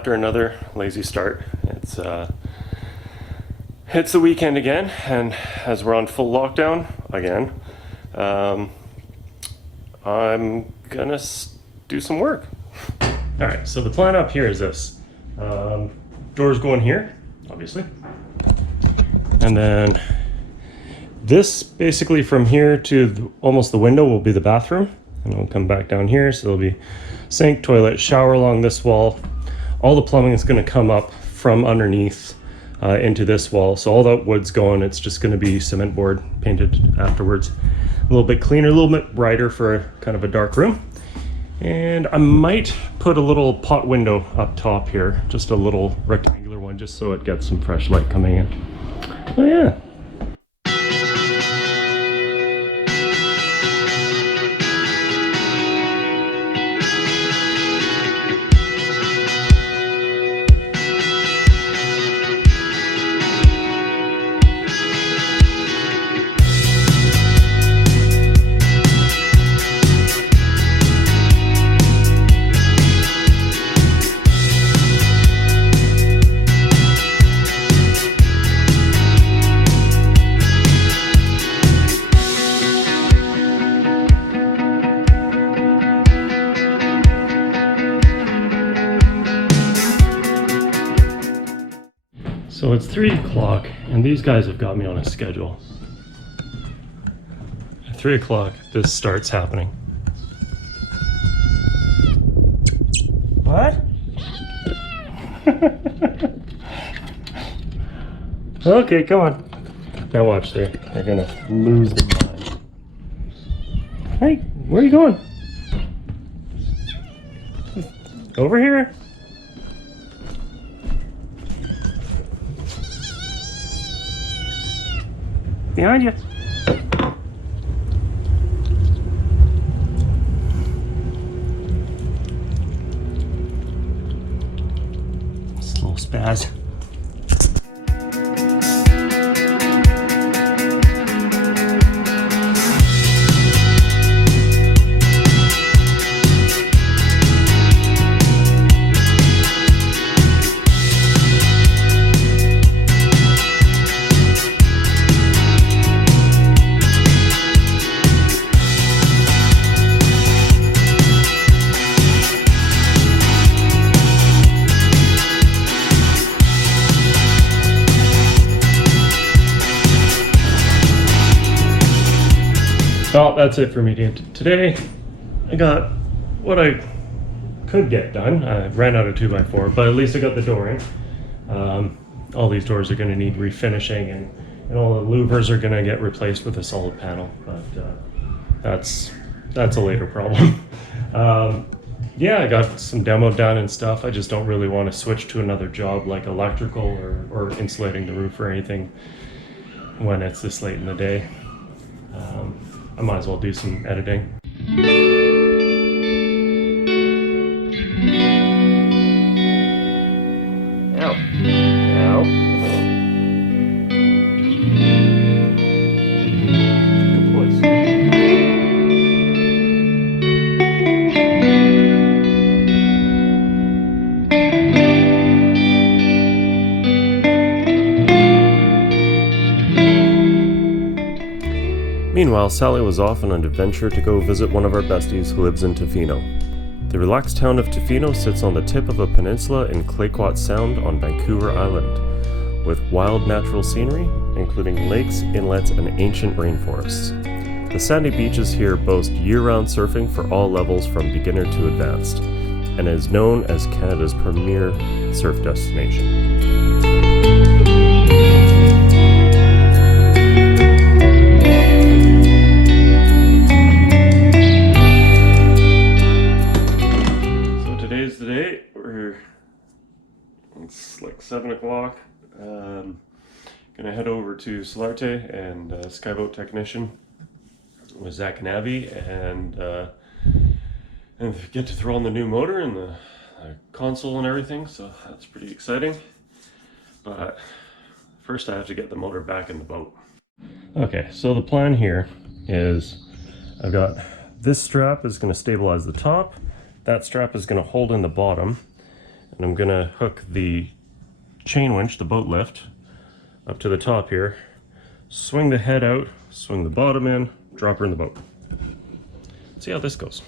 after another lazy start. It's the weekend again, and as we're on full lockdown again, I'm gonna do some work. All right, so the plan up here is this. Doors go in here, obviously. And then this basically from here to almost the window will be the bathroom. And we'll come back down here, so there'll be sink, toilet, shower along this wall. All the plumbing is gonna come up from underneath into this wall. So all that wood's going, it's just gonna be cement board painted afterwards. A little bit cleaner, a little bit brighter for a kind of a dark room. And I might put a little pot window up top here, just a little rectangular one, just so it gets some fresh light coming in. Oh yeah. So it's 3 o'clock, and these guys have got me on a schedule. At 3 o'clock, this starts happening. What? Okay, come on. Now watch, they're gonna lose their mind. Hey, where are you going? Over here. Behind you. Just a little spaz. Well, that's it for me today. I got what I could get done. I ran out of 2x4, but at least I got the door in. All these doors are going to need refinishing, and all the louvers are going to get replaced with a solid panel, but that's a later problem. Yeah, I got some demo done and stuff. I just don't really want to switch to another job like electrical or insulating the roof or anything when it's this late in the day. I might as well do some editing. Ow. Ow. Good boys. Meanwhile, Sally was off on an adventure to go visit one of our besties who lives in Tofino. The relaxed town of Tofino sits on the tip of a peninsula in Clayoquot Sound on Vancouver Island, with wild natural scenery, including lakes, inlets, and ancient rainforests. The sandy beaches here boast year-round surfing for all levels from beginner to advanced, and is known as Canada's premier surf destination. It's like 7 o'clock. Gonna head over to Solarte and Skyboat Technician with Zach and Abby, and get to throw on the new motor and the console and everything, so that's pretty exciting. But first I have to get the motor back in the boat. Okay, so the plan here is I've got this strap is going to stabilize the top, that strap is going to hold in the bottom, And I'm gonna hook the chain winch, the boat lift, up to the top here, swing the head out, swing the bottom in, drop her in the boat. See how this goes.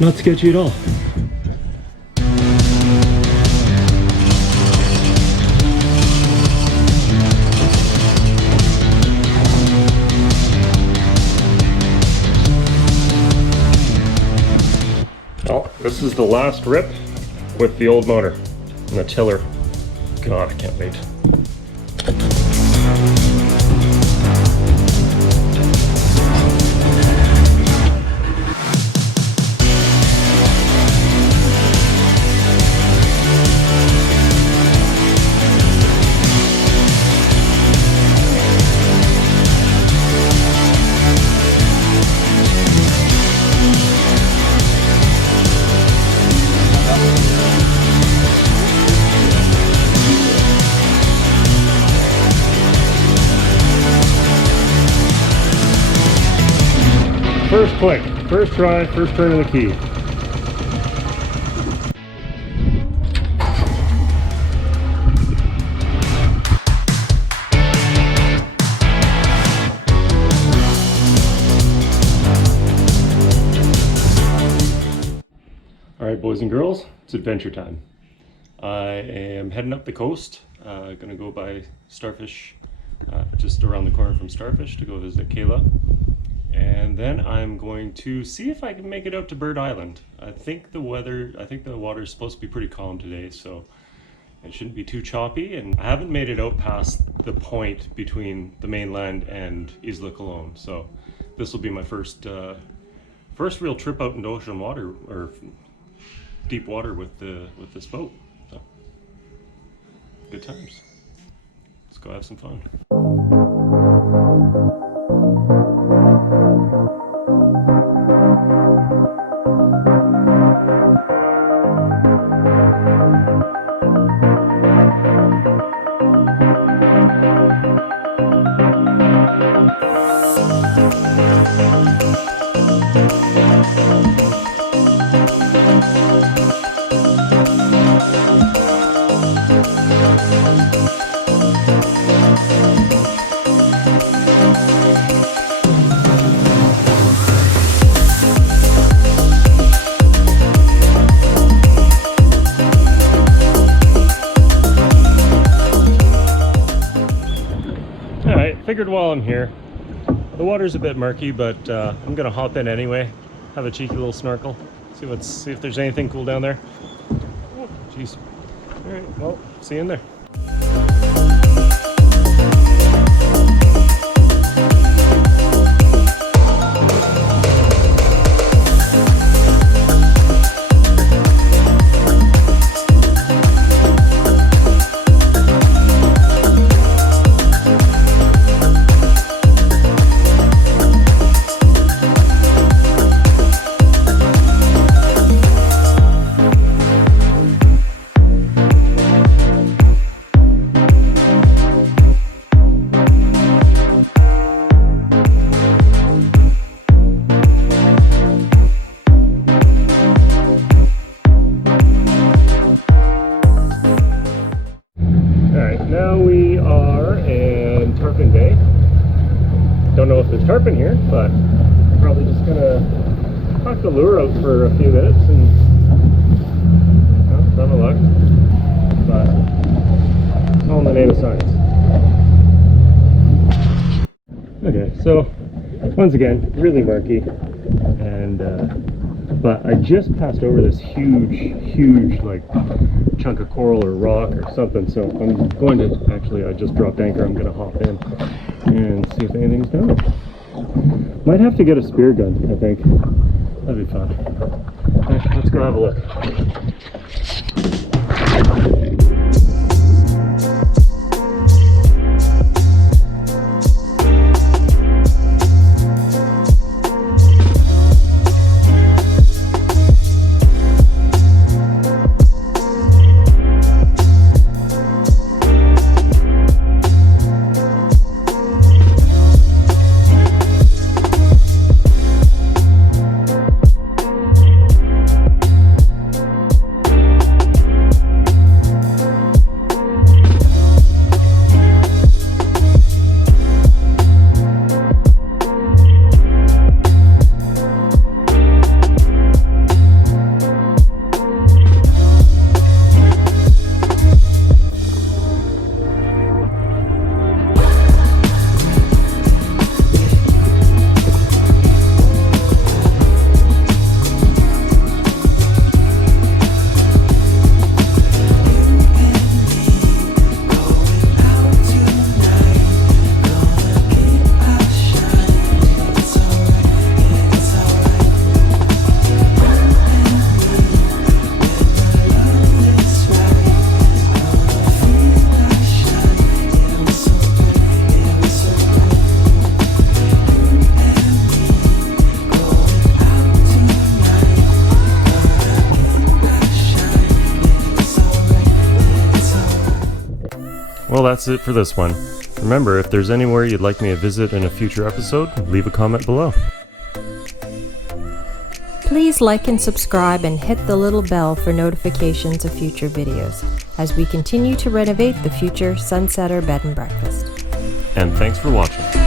Not sketchy at all. Well, this is the last rip with the old motor and the tiller. God, I can't wait. First click, first try, first turn of the key. All right, boys and girls, it's adventure time. I am heading up the coast, gonna go by Starfish, just around the corner from Starfish to go visit Kayla. And then I'm going to see if I can make it out to Bird Island. I think the water is supposed to be pretty calm today, so it shouldn't be too choppy. And I haven't made it out past the point between the mainland and Isla Colón, so this will be my first real trip out into ocean water, or deep water with this boat. So good times. Let's go have some fun. Figured while I'm here, the water's a bit murky, but I'm gonna hop in anyway, have a cheeky little snorkel, see if there's anything cool down there. Oh, jeez. All right, well, see you in there. Now we are in Tarpon Bay. Don't know if there's tarpon here, but I'm probably just gonna park the lure out for a few minutes and have a look. But it's all in the name of science. Okay, so once again, really murky, and but I just passed over this huge like chunk of coral or rock or something, so I'm going to I just dropped anchor. I'm going to hop in and see if anything's down there. Might have to get a spear gun, I think. That'd be fun. Okay, let's go have a look. well, that's it for this one. Remember, if there's anywhere you'd like me to visit in a future episode, leave a comment below. Please like and subscribe and hit the little bell for notifications of future videos as we continue to renovate the future Sunsetter Bed and Breakfast. And thanks for watching.